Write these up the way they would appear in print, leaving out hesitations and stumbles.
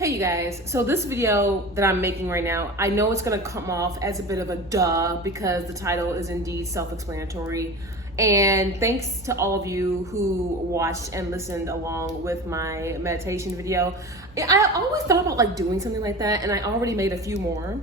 Hey you guys, so this video that I'm making right now, I know it's gonna come off as a bit of a duh because the title is indeed self-explanatory. And thanks to all of you who watched and listened along with my meditation video. I always thought about like doing something like that, and I already made a few more.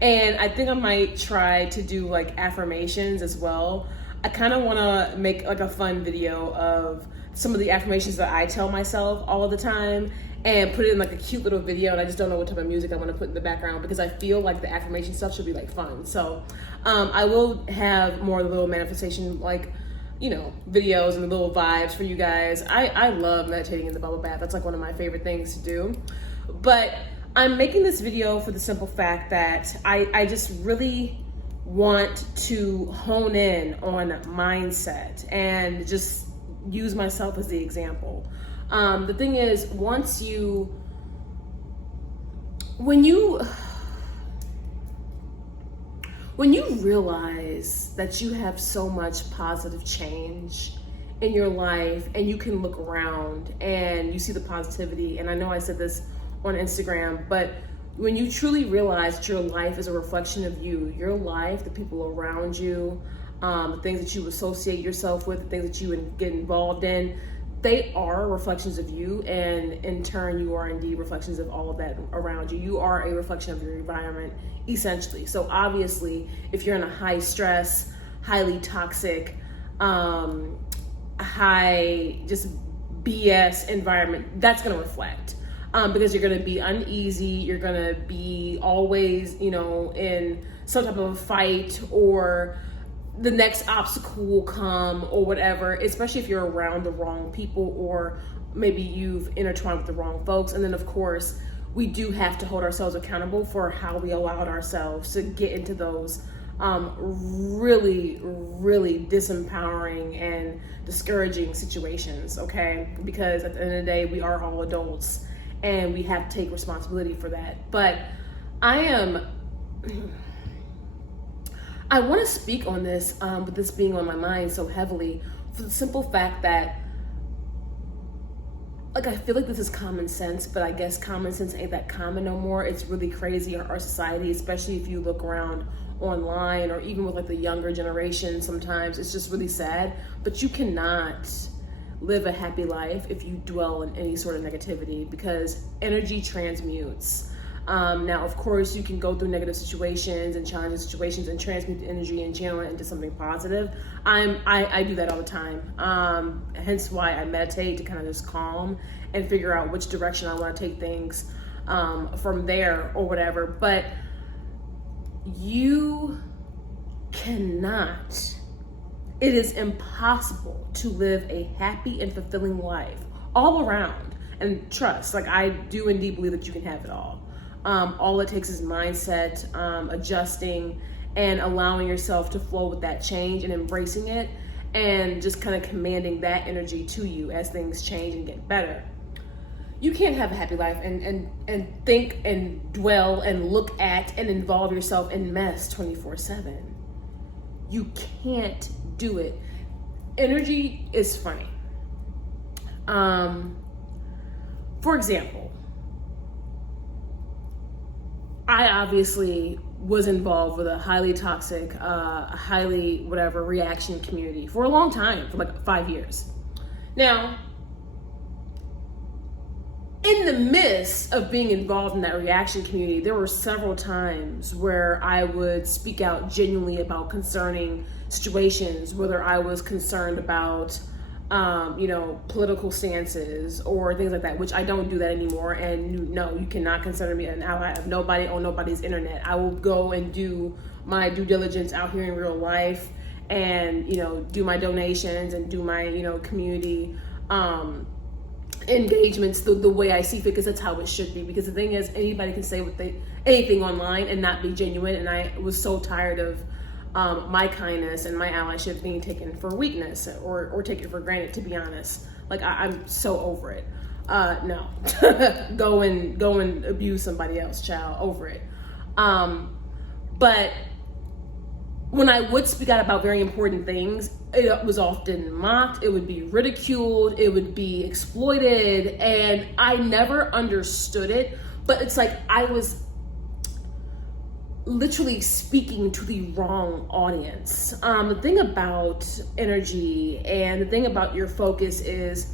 And I think I might try to do like affirmations as well. I kind of want to make like a fun video of some of the affirmations that I tell myself all of the time and put it in like a cute little video, and I just don't know what type of music I want to put in the background because I feel like the affirmation stuff should be like fun. So I will have more little manifestation like, you know, videos and the little vibes for you guys. I love meditating in the bubble bath. That's like one of my favorite things to do. But I'm making this video for the simple fact that I just really want to hone in on mindset and just use myself as the example. The thing is, when you realize that you have so much positive change in your life and you can look around and you see the positivity, and I know I said this on Instagram, but when you truly realize that your life is a reflection of you, your life, the people around you, the things that you associate yourself with, the things that you get involved in, they are reflections of you, and in turn you are indeed reflections of all of that around you. You are a reflection of your environment, essentially. So obviously, if you're in a high stress, highly toxic, high just BS environment, that's going to reflect. Because you're going to be uneasy, you're going to be always, you know, in some type of a fight, or the next obstacle will come or whatever, especially if you're around the wrong people or maybe you've intertwined with the wrong folks. And then of course, we do have to hold ourselves accountable for how we allowed ourselves to get into those really, really disempowering and discouraging situations, okay? Because at the end of the day, we are all adults and we have to take responsibility for that. But I want to speak on this, with this being on my mind so heavily, for the simple fact that, like, I feel like this is common sense, but I guess common sense ain't that common no more. It's really crazy, our society, especially if you look around online or even with like the younger generation. Sometimes it's just really sad, but you cannot live a happy life if you dwell in any sort of negativity, because energy transmutes. Now, of course, you can go through negative situations and challenging situations and transmute the energy and channel it into something positive. I do that all the time. Hence why I meditate, to kind of just calm and figure out which direction I want to take things from there or whatever. But you cannot, it is impossible to live a happy and fulfilling life all around. And trust, like, I do indeed believe that you can have it all. All it takes is mindset, adjusting and allowing yourself to flow with that change and embracing it, and just kind of commanding that energy to you as things change and get better. You can't have a happy life and think and dwell and look at and involve yourself in mess 24/7. You can't do it. Energy is funny. For example, I obviously was involved with a highly toxic, highly whatever reaction community for a long time, for like 5 years. Now, in the midst of being involved in that reaction community, there were several times where I would speak out genuinely about concerning situations, whether I was concerned about political stances or things like that, which I don't do that anymore. And no, you cannot consider me an ally of nobody on nobody's internet. I will go and do my due diligence out here in real life and, do my donations and do my, community engagements the way I see fit, because that's how it should be. Because the thing is, anybody can say anything online and not be genuine. And I was so tired of my kindness and my allyship being taken for weakness or taken for granted, to be honest. Like, I'm so over it. No, go and abuse somebody else, child, over it. But when I would speak out about very important things, it was often mocked, it would be ridiculed, it would be exploited, and I never understood it But it's like I was literally speaking to the wrong audience. The thing about energy and the thing about your focus is,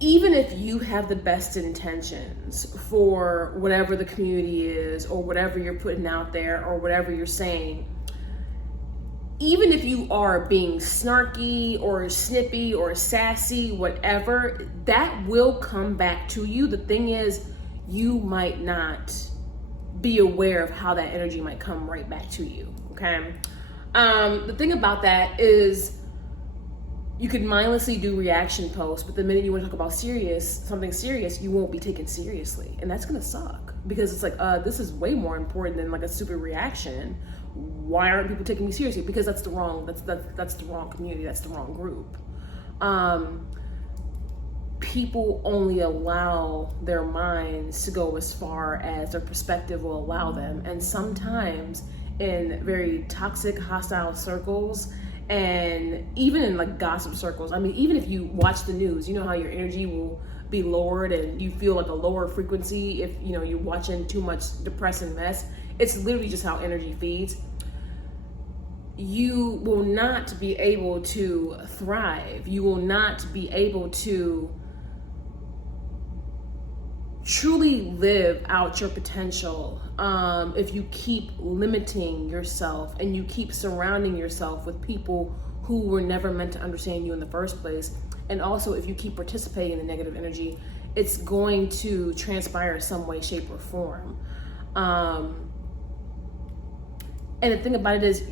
even if you have the best intentions for whatever the community is, or whatever you're putting out there, or whatever you're saying, even if you are being snarky or snippy or sassy, whatever, that will come back to you. The thing is, you might not be aware of how that energy might come right back to you, okay? The thing about that is, you could mindlessly do reaction posts, but the minute you want to talk about something serious, you won't be taken seriously. And that's gonna suck, because it's like, this is way more important than like a stupid reaction. Why aren't people taking me seriously? Because that's the wrong community, that's the wrong group. People only allow their minds to go as far as their perspective will allow them. And sometimes in very toxic, hostile circles, and even in like gossip circles, I mean, even if you watch the news, you know how your energy will be lowered and you feel like a lower frequency if you're watching too much depressing mess. It's literally just how energy feeds. You will not be able to thrive. You will not be able to truly live out your potential if you keep limiting yourself and you keep surrounding yourself with people who were never meant to understand you in the first place. And also, if you keep participating in the negative energy, it's going to transpire some way, shape, or form. And the thing about it is,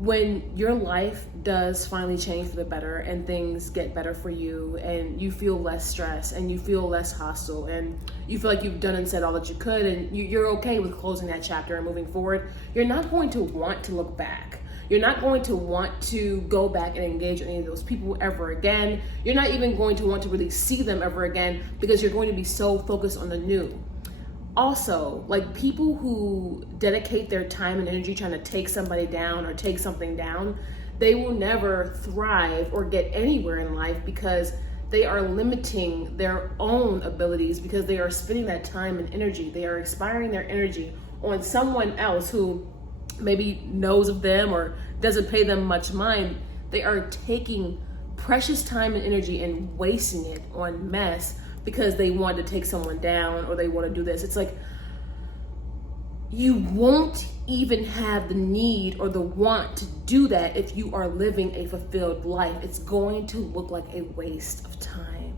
when your life does finally change for the better and things get better for you and you feel less stress and you feel less hostile and you feel like you've done and said all that you could and you're okay with closing that chapter and moving forward, you're not going to want to look back. You're not going to want to go back and engage with any of those people ever again. You're not even going to want to really see them ever again, because you're going to be so focused on the new. Also, like, people who dedicate their time and energy trying to take somebody down or take something down, they will never thrive or get anywhere in life, because they are limiting their own abilities, because they are spending that time and energy. They are expiring their energy on someone else who maybe knows of them or doesn't pay them much mind. They are taking precious time and energy and wasting it on mess because they want to take someone down or they want to do this. It's like, you won't even have the need or the want to do that if you are living a fulfilled life. It's going to look like a waste of time.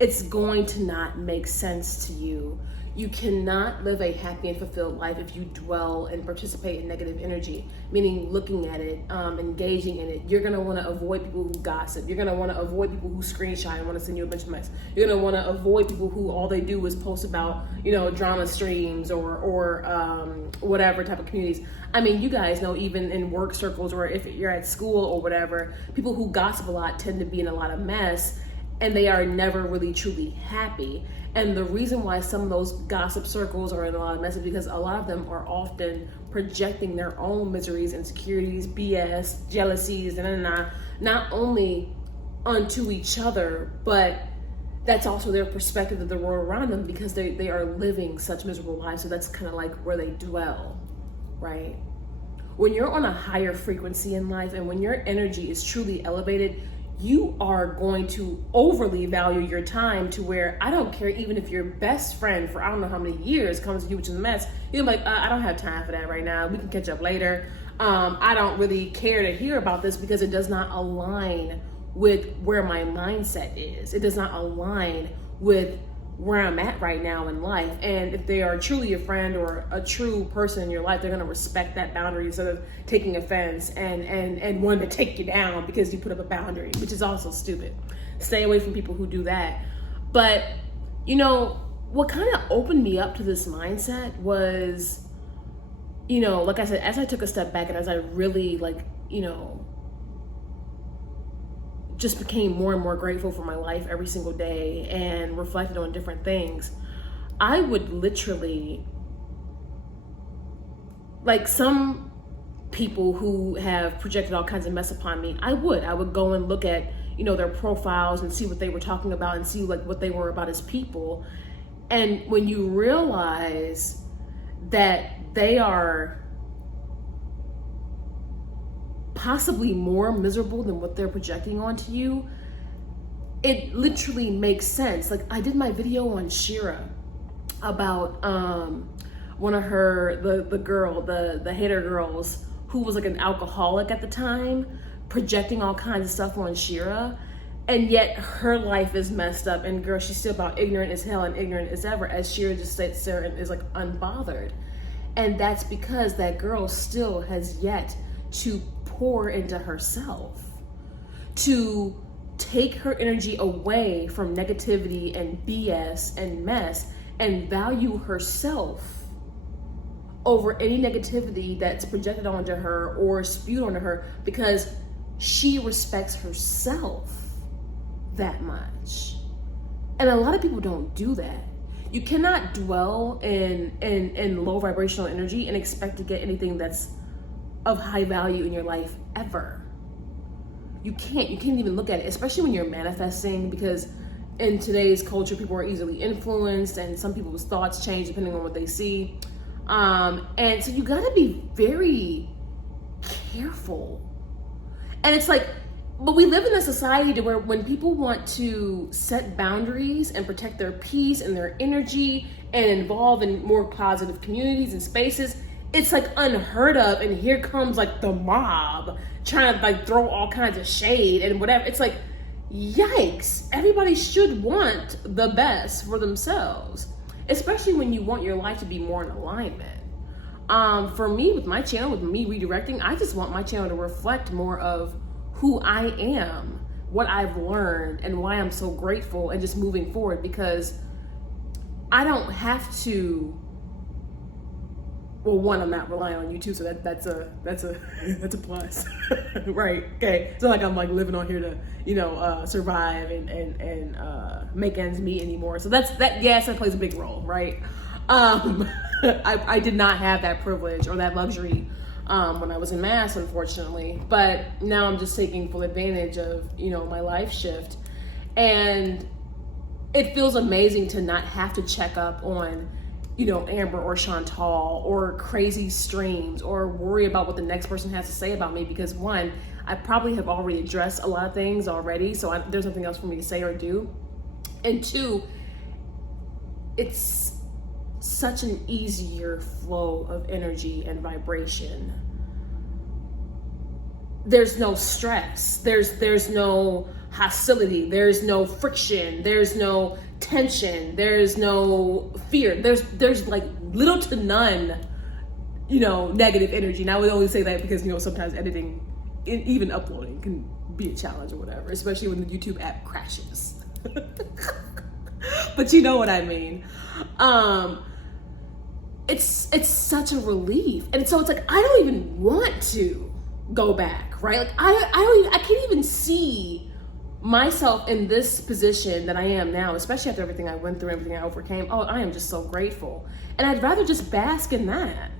It's going to not make sense to you. You cannot live a happy and fulfilled life if you dwell and participate in negative energy, meaning looking at it, engaging in it. You're going to want to avoid people who gossip. You're going to want to avoid people who screenshot and want to send you a bunch of mess. You're going to want to avoid people who all they do is post about, drama streams or whatever type of communities. I mean, you guys know, even in work circles or if you're at school or whatever, people who gossip a lot tend to be in a lot of mess, and they are never really truly happy. And the reason why some of those gossip circles are in a lot of mess is because a lot of them are often projecting their own miseries, insecurities, BS, jealousies, and not only onto each other, but that's also their perspective of the world around them, because they are living such miserable lives. So that's kind of like where they dwell, right? When you're on a higher frequency in life and when your energy is truly elevated, you are going to overly value your time to where, I don't care even if your best friend for I don't know how many years comes to you, which is a mess, you're like, I don't have time for that right now. We can catch up later. I don't really care to hear about this because it does not align with where my mindset is. It does not align with where I'm at right now in life. And if they are truly a friend or a true person in your life, they're going to respect that boundary instead of taking offense and wanting to take you down because you put up a boundary, which is also stupid. Stay away from people who do that. But, what kind of opened me up to this mindset was, like I said, as I took a step back and as I really just became more and more grateful for my life every single day and reflected on different things, I would literally, like some people who have projected all kinds of mess upon me, I would go and look at, their profiles and see what they were talking about and see like what they were about as people. And when you realize that they are possibly more miserable than what they're projecting onto you, it literally makes sense. Like, I did my video on Shira about one of her, the hater girls, who was like an alcoholic at the time, projecting all kinds of stuff on Shira, and yet her life is messed up, and girl, she's still about ignorant as hell and ignorant as ever, as Shira just sits there and is like unbothered. And that's because that girl still has yet to pour into herself, to take her energy away from negativity and BS and mess and value herself over any negativity that's projected onto her or spewed onto her, because she respects herself that much. And a lot of people don't do that. You cannot dwell in low vibrational energy and expect to get anything that's of high value in your life ever. You can't even look at it, especially when you're manifesting, because in today's culture, people are easily influenced and some people's thoughts change depending on what they see. And so you gotta be very careful. And it's like, but we live in a society to where when people want to set boundaries and protect their peace and their energy and involve in more positive communities and spaces, it's like unheard of. And here comes like the mob trying to like throw all kinds of shade and whatever. It's like, yikes, everybody should want the best for themselves, especially when you want your life to be more in alignment. For me, with my channel, with me redirecting, I just want my channel to reflect more of who I am, what I've learned, and why I'm so grateful, and just moving forward, because I don't have to. Well, one, I'm not relying on YouTube, so that's a plus, right? Okay, it's not like I'm like living on here to survive and make ends meet anymore. So that plays a big role, right? I did not have that privilege or that luxury when I was in Mass, unfortunately. But now I'm just taking full advantage of my life shift, and it feels amazing to not have to check up on Amber or Chantal or crazy streams or worry about what the next person has to say about me, because one, I probably have already addressed a lot of things already, so there's nothing else for me to say or do. And two, it's such an easier flow of energy and vibration. There's no stress, there's no hostility, there's no friction, there's no tension, there's no fear, there's like little to none negative energy. And I would only say that because sometimes editing, even uploading, can be a challenge or whatever, especially when the YouTube app crashes. But you know what I mean. It's such a relief. And so it's like, I don't even want to go back, right? Like I can't even see myself in this position that I am now, especially after everything I went through, everything I overcame. Oh, I am just so grateful. And I'd rather just bask in that.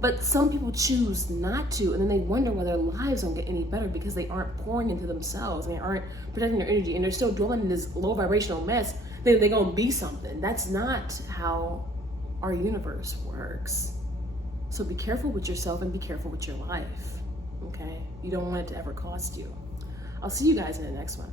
But some people choose not to, and then they wonder why their lives don't get any better, because they aren't pouring into themselves and they aren't protecting their energy, and they're still dwelling in this low vibrational mess. They're gonna be something. That's not how our universe works. So be careful with yourself and be careful with your life, okay? You don't want it to ever cost you. I'll see you guys in the next one.